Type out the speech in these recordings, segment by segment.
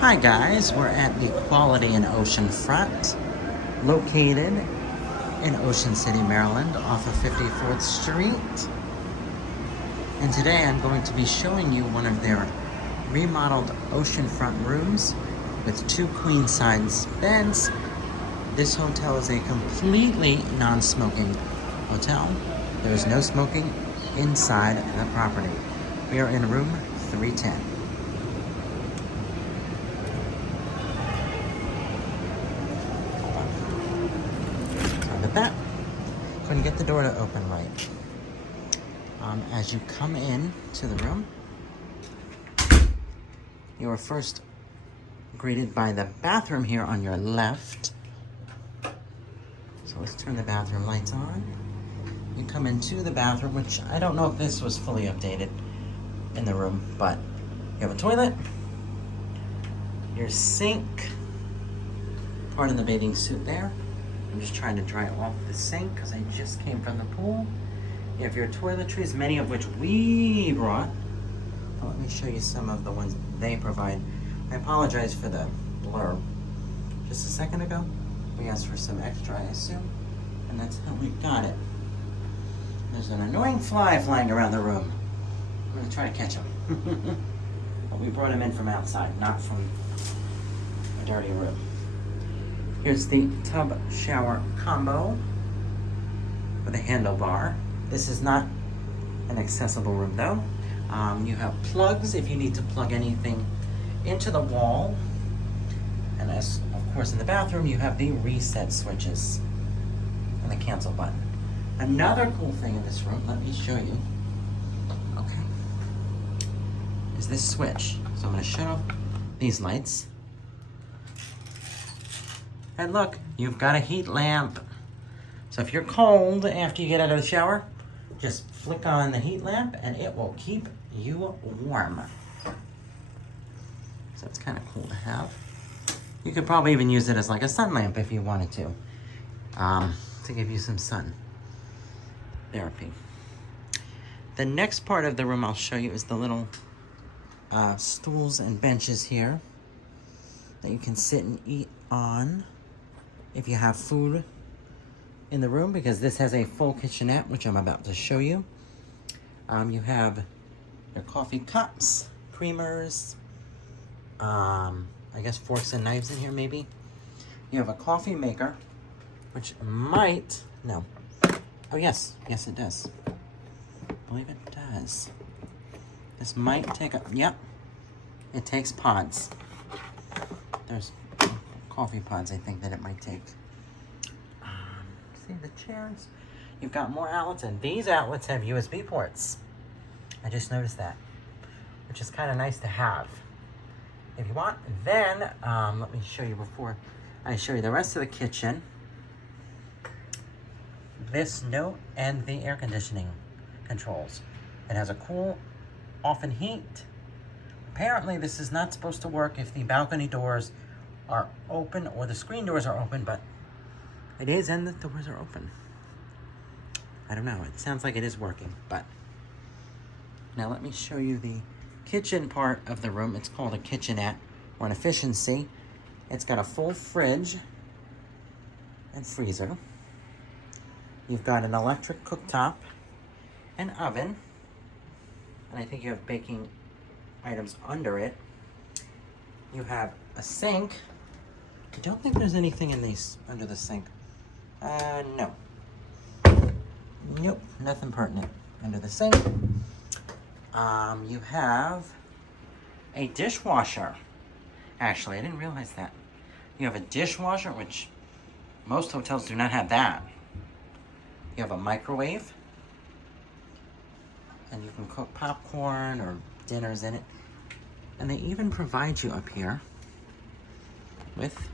Hi guys, we're at the Quality in Oceanfront, located in Ocean City, Maryland, off of 54th Street. And today I'm going to be showing you one of their remodeled oceanfront rooms with 2 queen-size beds. This hotel is a completely non-smoking hotel. There is no smoking inside the property. We are in room 310. That couldn't get the door to open right. As you come in to the room, you are first greeted by the bathroom here on your left. So let's turn the bathroom lights on. You come into the bathroom, which I don't know if this was fully updated in the room, but you have a toilet, your sink, part of the bathing suit there. I'm just trying to dry off the sink because I just came from the pool. You have your toiletries, many of which we brought. Let me show you some of the ones they provide. I apologize for the blur. Just a second ago, we asked for some extra, I assume, and that's how we got it. There's an annoying fly flying around the room. I'm gonna try to catch him. But we brought him in from outside, not from a dirty room. Here's the tub shower combo with a handlebar. This is not an accessible room though. You have plugs if you need to plug anything into the wall. And as of course in the bathroom you have the reset switches and the cancel button. Another cool thing in this room, let me show you, okay, is this switch. So I'm gonna shut off these lights. And look, you've got a heat lamp. So if you're cold after you get out of the shower, just flick on the heat lamp and it will keep you warm. So it's kind of cool to have. You could probably even use it as like a sun lamp if you wanted to give you some sun therapy. The next part of the room I'll show you is the little stools and benches here that you can sit and eat on if you have food in the room, because this has a full kitchenette, which I'm about to show you. You have your coffee cups, creamers, I guess forks and knives in here maybe. You have a coffee maker, which might, no. Oh yes, yes it does. I believe it does. This might take a, yep, it takes pods. There's coffee pods I think that it might take. See the chairs? You've got more outlets, and these outlets have USB ports. I just noticed that, which is kind of nice to have if you want. Then let me show you before I show you the rest of the kitchen. This note and the air conditioning controls. It has a cool off and heat. Apparently this is not supposed to work if the balcony doors are open or the screen doors are open, but it is, and the doors are open. I don't know, it sounds like it is working, but now let me show you the kitchen part of the room. It's called a kitchenette or an efficiency. It's got a full fridge and freezer. You've got an electric cooktop, an oven, and I think you have baking items under it. You have a sink. I don't think there's anything in these under the sink. No. Nope, nothing pertinent under the sink. You have a dishwasher. Actually, I didn't realize that. You have a dishwasher, which most hotels do not have that. You have a microwave, and you can cook popcorn or dinners in it. And they even provide you up here with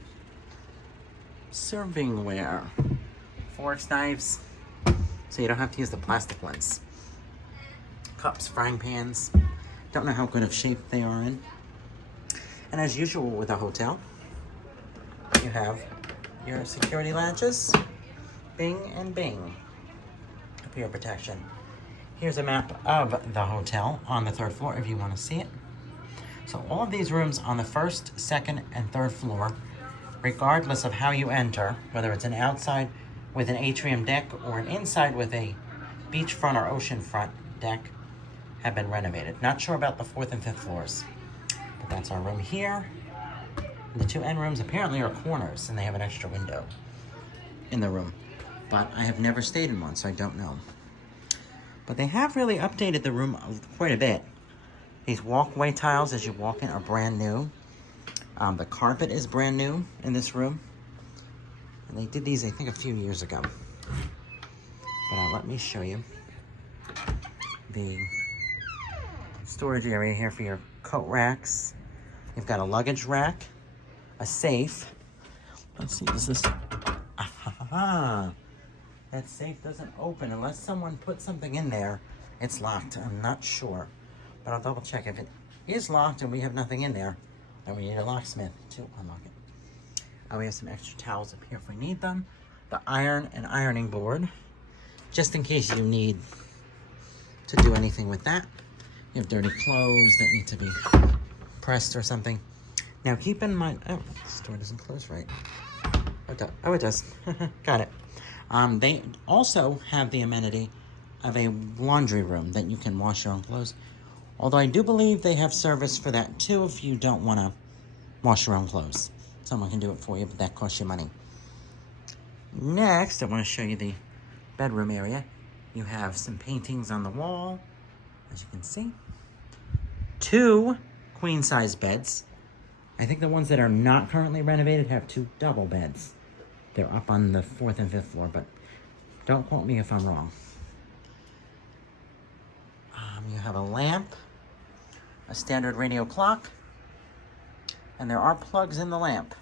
servingware, forks, knives, so you don't have to use the plastic ones. Cups, frying pans. Don't know how good of shape they are in. And as usual with a hotel, you have your security latches, bing and bing, for your protection. Here's a map of the hotel on the 3rd floor if you want to see it. So all of these rooms on the first, second, and third floor, regardless of how you enter, whether it's an outside with an atrium deck or an inside with a beachfront or oceanfront deck, have been renovated. Not sure about the 4th and 5th floors, but that's our room here. The 2 end rooms apparently are corners, and they have an extra window in the room. But I have never stayed in one, so I don't know. But they have really updated the room quite a bit. These walkway tiles as you walk in are brand new. The carpet is brand new in this room. And they did these, I think, a few years ago. But let me show you the storage area here for your coat racks. You've got a luggage rack, a safe. Let's see, is this... Ah, that safe doesn't open unless someone put something in there. It's locked. I'm not sure. But I'll double check. If it is locked and we have nothing in there, then we need a locksmith to unlock it. We have some extra towels up here if we need them. The iron and ironing board, just in case you need to do anything with that. You have dirty clothes that need to be pressed or something. Now keep in mind, oh, this door doesn't close right. Oh, it does. Got it. They also have the amenity of a laundry room that you can wash your own clothes. Although I do believe they have service for that too if you don't want to wash your own clothes. Someone can do it for you, but that costs you money. Next, I want to show you the bedroom area. You have some paintings on the wall, as you can see. 2 queen-size beds. I think the ones that are not currently renovated have 2 double beds. They're up on the 4th and 5th floor, but don't quote me if I'm wrong. You have a lamp, a standard radio clock, and there are plugs in the lamp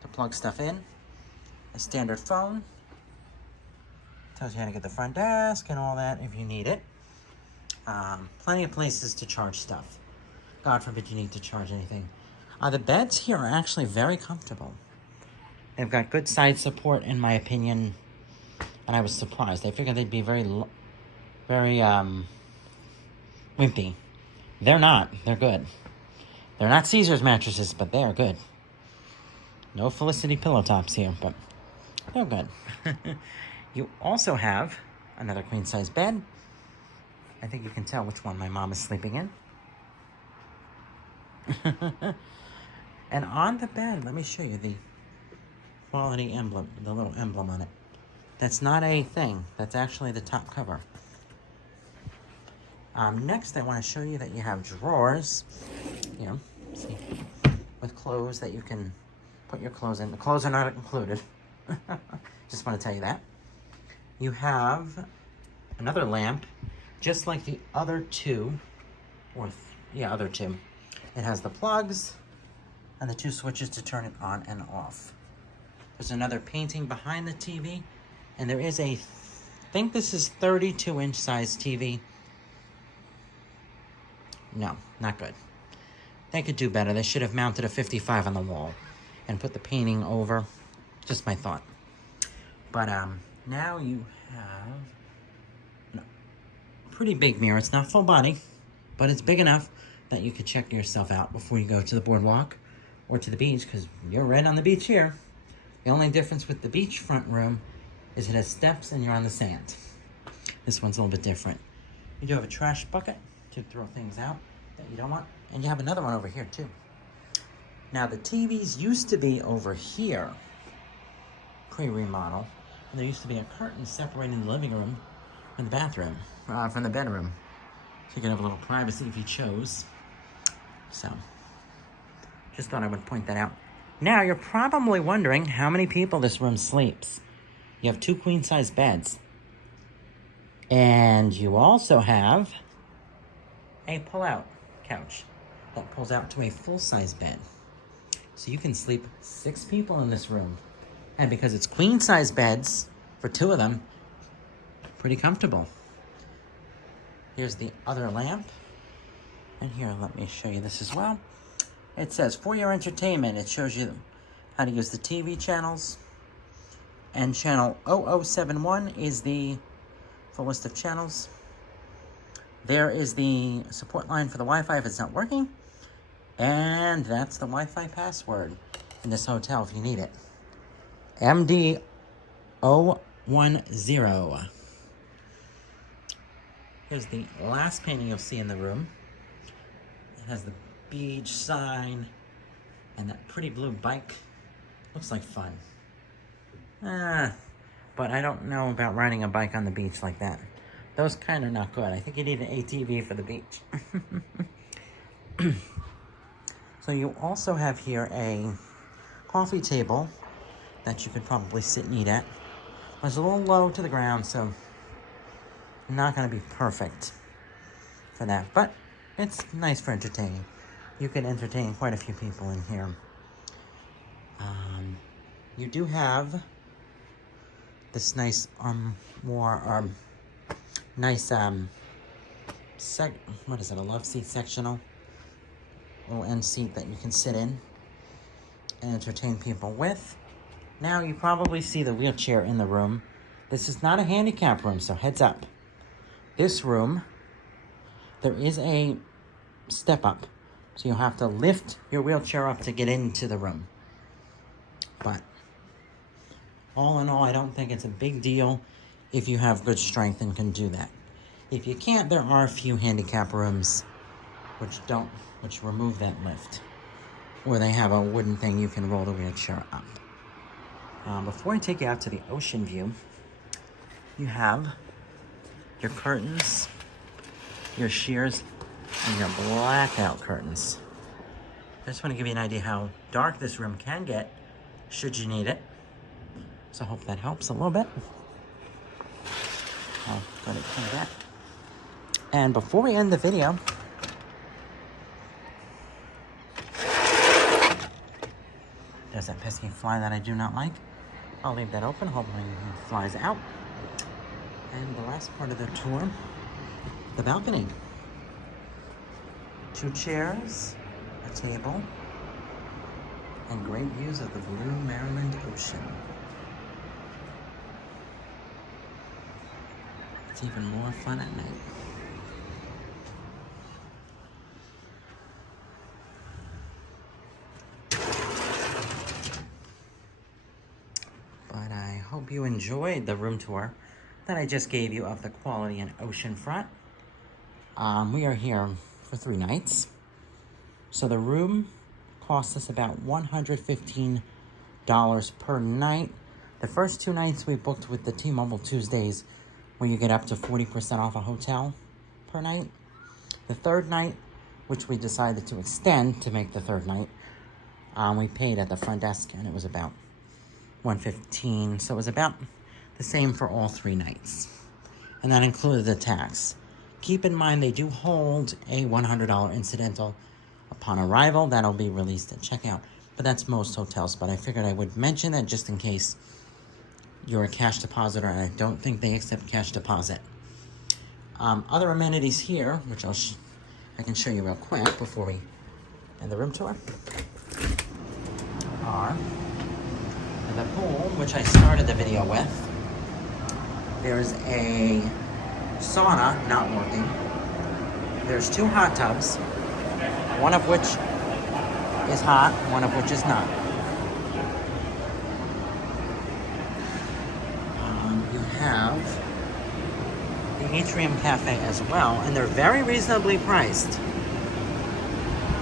to plug stuff in. A standard phone. Tells you how to get the front desk and all that if you need it. Plenty of places to charge stuff. God forbid you need to charge anything. The beds here are actually very comfortable. They've got good side support, in my opinion, and I was surprised. I figured they'd be very wimpy. They're not. They're good. They're not Caesar's mattresses, but they are good. No Felicity pillow tops here, but they're good. You also have another queen-size bed. I think you can tell which one my mom is sleeping in. And on the bed, let me show you the quality emblem, the little emblem on it. That's not a thing. That's actually the top cover. Next, I want to show you that you have drawers, see, with clothes that you can put your clothes in. The clothes are not included. Just want to tell you that. You have another lamp, just like the other 2, other 2. It has the plugs and the 2 switches to turn it on and off. There's another painting behind the TV, and there is I think this is 32-inch size TV. No, not good. They could do better. They should have mounted a 55 on the wall and put the painting over. Just my thought. But now you have a pretty big mirror. It's not full body, but it's big enough that you could check yourself out before you go to the boardwalk or to the beach, because you're right on the beach here. The only difference with the beachfront room is it has steps and you're on the sand. This one's a little bit different. You do have a trash bucket to throw things out that you don't want. And you have another one over here too. Now the TVs used to be over here, pre-remodel. And there used to be a curtain separating the living room from the bathroom, from the bedroom. So you could have a little privacy if you chose. So, just thought I would point that out. Now you're probably wondering how many people this room sleeps. You have 2 queen-size beds. And you also have a pull-out couch that pulls out to a full-size bed. So you can sleep 6 people in this room. And because it's queen-size beds, for 2 of them, pretty comfortable. Here's the other lamp. And here, let me show you this as well. It says, for your entertainment, it shows you how to use the TV channels. And channel 0071 is the full list of channels. There is the support line for the Wi-Fi if it's not working. And that's the Wi-Fi password in this hotel if you need it. MD010. Here's the last painting you'll see in the room. It has the beach sign and that pretty blue bike. Looks like fun. But I don't know about riding a bike on the beach like that. Those kind of not good. I think you need an ATV for the beach. So you also have here a coffee table that you could probably sit and eat at. It's a little low to the ground, so not going to be perfect for that. But it's nice for entertaining. You can entertain quite a few people in here. You do have this nice what is it, a love seat sectional, little end seat that you can sit in and entertain people with. Now you probably see the wheelchair in the room. This is not a handicap room, so heads up. This room, there is a step up, so you'll have to lift your wheelchair up to get into the room. But all in all, I don't think it's a big deal if you have good strength and can do that. If you can't, there are a few handicap rooms which remove that lift, where they have a wooden thing you can roll the wheelchair up. Before I take you out to the ocean view, you have your curtains, your shears, and your blackout curtains. I just want to give you an idea how dark this room can get should you need it. So I hope that helps a little bit. I'll go to clean that. And before we end the video, there's that pesky fly that I do not like. I'll leave that open, hopefully it flies out. And the last part of the tour, the balcony. 2 chairs, a table, and great views of the blue Maryland Ocean. It's even more fun at night. But I hope you enjoyed the room tour that I just gave you of the Quality in Oceanfront. We are here for 3 nights. So the room cost us about $115 per night. The first 2 nights we booked with the T-Mobile Tuesdays, where you get up to 40% off a hotel per night. The third night, which we decided to extend to make the third night, we paid at the front desk, and it was about $115. So it was about the same for all 3 nights. And that included the tax. Keep in mind they do hold a $100 incidental upon arrival. That'll be released at checkout. But that's most hotels. But I figured I would mention that just in case you're a cash depositor, and I don't think they accept cash deposit. Other amenities here, which I can show you real quick before we end the room tour, are the pool, which I started the video with. There's a sauna not working. There's 2 hot tubs, one of which is hot, one of which is not. You have the Atrium Cafe as well, and they're very reasonably priced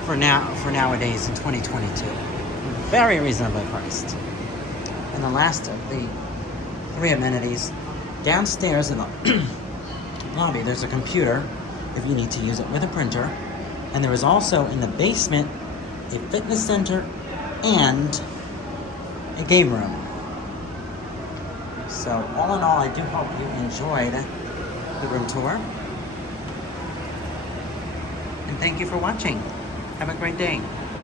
for nowadays in 2022. Very reasonably priced. And the last of the 3 amenities, downstairs in the lobby, there's a computer if you need to use it with a printer. And there is also in the basement a fitness center and a game room. So all in all, I do hope you enjoyed the room tour. And thank you for watching. Have a great day.